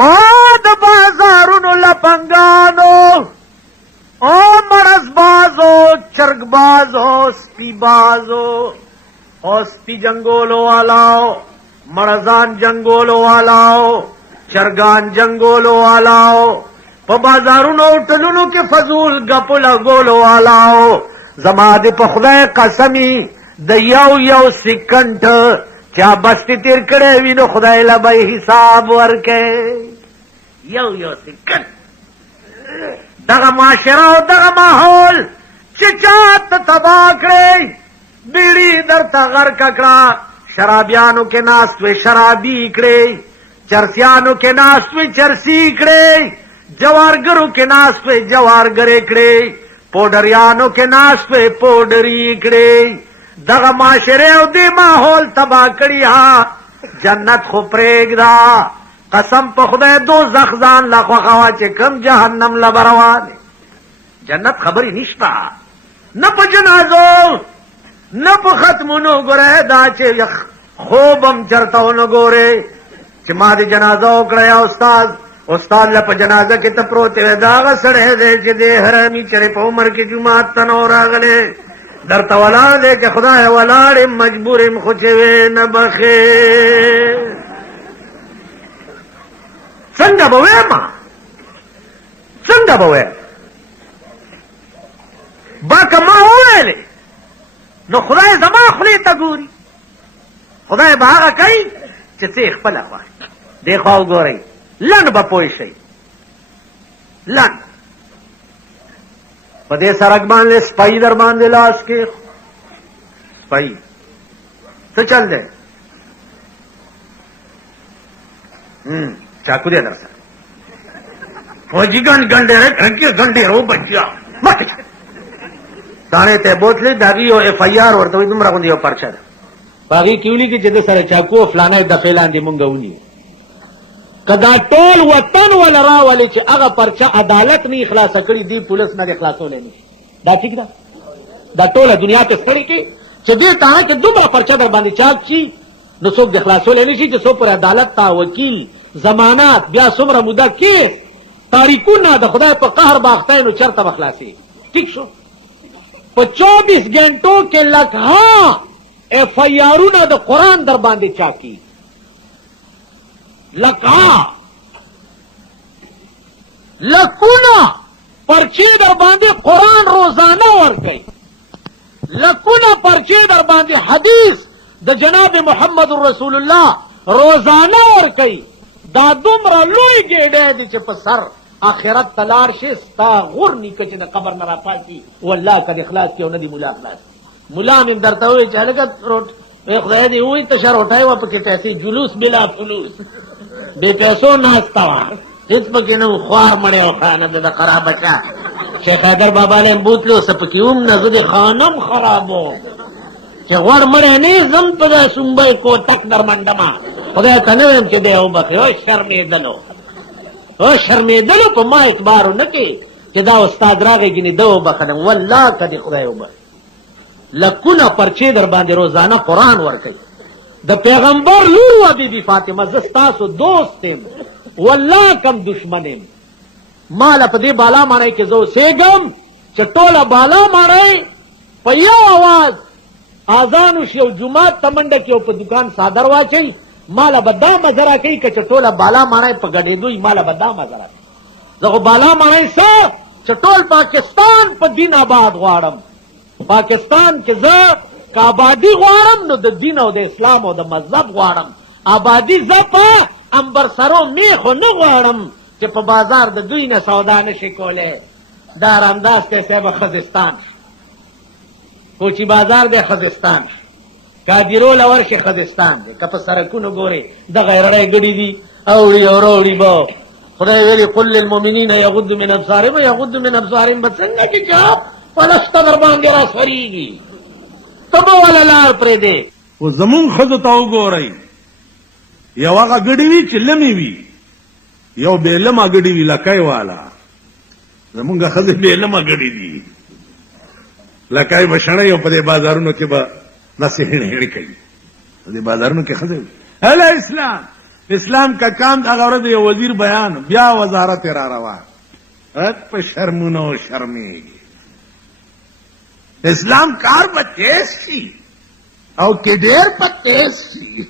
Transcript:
او د بازارونو لپنګانو او مرز بازو چرګ بازو سپی بازو او سپی جنگولو والاو مرزان جنگولو والاو چرګان جنگولو والاو په بازارونو ټلونو کې فضول غپو لګولو والاو زما دې په خدای قسمی د یو سکند چا بستی تیر کړي وي نو خدای له به حساب ورکړي یو سکند دغه معاشره او دغه ماحول چې چاته تباه کړي بیړي درته غرق کړه شرابیانو کې ناست وې شرابي کړي چرسیانو کې ناست وې چرسی کړي جوارګرو کې ناست وې جوارګرې کړي پوډریانو کې ناست وې پوډری کړي دغه معاشره او دې ماحول تباه کړي ها جنت خو پرېږده قسم په خدای دوزخ ځان لا خوښوه چې کم جهنم له به روان جنت خبرې نشته نه په جنازو نه په ختمونو ګوره دا چې خوب هم چرته ونه ګورې چې ما دې جنازه وکړه یا استاد له په جنازه کې ته پروت دی دا هغه سړی دی چې دې حرامي چرې په عمر کې جومات ته نه راغلی درته ولاړ دی که خدای ولاړ یم مجبور یم خو چې وې نه بخې څنګه به ویمه څنګه به ویم با که ما وویلې نو خدای زما خولې ته ګوري خدای به هغه کوي چې څه یې خپله خوښ دې خوا وګورئ لنډ به پوه شئ لنډ په دې سړک باندې سپی در باندې لاس کې سپی څه چل دی چاقو دے در سر فوجی گنڈے رو بچیا دانے تے بوتلی داغی او ایف آئی آر ورته وي دومره غوندې یو پرچه ده په هغې کې ولیکي چې د سره چاقو فلانی دفعې لاندې مونږ ونیو که دا ټول وطن وله راولې چې هغه پرچه عدالت نه یې خلاصه کړي دې پولیس نه دې خلاصولی نه شي دا ټیک ده دا ټوله دنیا ته ستړې کړي چې دې تانه کې دومره پرچه در باندې چاپ شي نو څوک دې خلاصولی نه شي چې څو پر عدالت تا وکیل زمانات بیا څومره موده کیس تاریخونه د خدای په قهر باختی نو چرته به خلاصېږي ټیک شو په 24 घंटों کې لکها ایف آئی آرونه د قرآن در باندې چاکی لکها لکونه پرچې در باندې قرآن روزانه ورکوي لکونه پرچې در باندې حدیث د جناب محمد رسول الله روزانه ورکوي دا دومره لوی ګېډی دی چې په سر آخرت ته لاړ شي ستا غور نیکه چې د قبر نه راپاڅي والله که دې خلاص کړي او نه دې ملا خلاص ملا مې درته ووایي چې هلکه خدای دې ووایي تشه روټۍ وه پکې پیسې جلوس بلا فلوس بې پیسو ناسته وه هېڅ پکې نه و خوار مړی او خانه د خراب بچه شیخ حیدر بابا له یې بوتلو څه پکې هم نه زه د خانم خرابو چې غوړ مړی نه زم په دا سومبی کوتک در منډمه خدای ته نه ویم چې دی وبخې او شرمېدلو او شرمېدلو په ما اعتبار ونه کې چې دا استاد راغی ګینې ده وبخلم والله که دې خدای وبخ لکونه پرچې در باندې روزانه قرآن ورکوي د پیغمبر لور وه بیبي فاطمه زه ستاسو دوست یم والله کم دشمن یم ما له په دې بالا ماڼۍ کې زه اوسېږم چې ټوله بالا ماڼۍ په یو اواز اذان وشي او جومات ته منډه کړي او په دکان صادر واچوي ماله به دا مزه راکوي که چې ټوله بالا ماڼۍ په ګډېدو ماله به دا مزه راکوي زه خو بالا ماڼۍ څه چې ټول پاکستان په دین آباد غواړم پاکستان کې زه که آبادي غواړم نو د دین او د اسلام او د مذهب غواړم آبادي زه په امبرسرو میخو نه غواړم چې په بازار د دوی نه سودا نشي کولی دا رانداز کې صاحب خزستان کوچی بازار دی خزستان کادیرو لور شي خزستان دی که په سرکونو ګورې دغه رړۍ ګډې دي اوړي او راوړي به خدای ویلي قل للمؤمنین یغضوا من ابصارهم ویغضوا من ابصارهم به څنګه چې چا پلسته در باندې راسفریږي ته به وله لار پرېږدې خو زمونږ ښځو ته وګورئ یو هغه ګډې وي چې لمې وي یو بې لمه ګډې وي لکۍ والا زمونږ ښځې بې لمه ګډې دي لکۍ به شڼئ او په دې بازارونو کې به داسې هېڼ هېڼ کوي په دې بازارونو کې ښځې هله اسلام اسلام کا کام هغه ورځ یو وزیر بیان بیا وزارت را روان په شرمونو شرمېږي اسلام کار په تیز شي او کې ډېر په تیز شي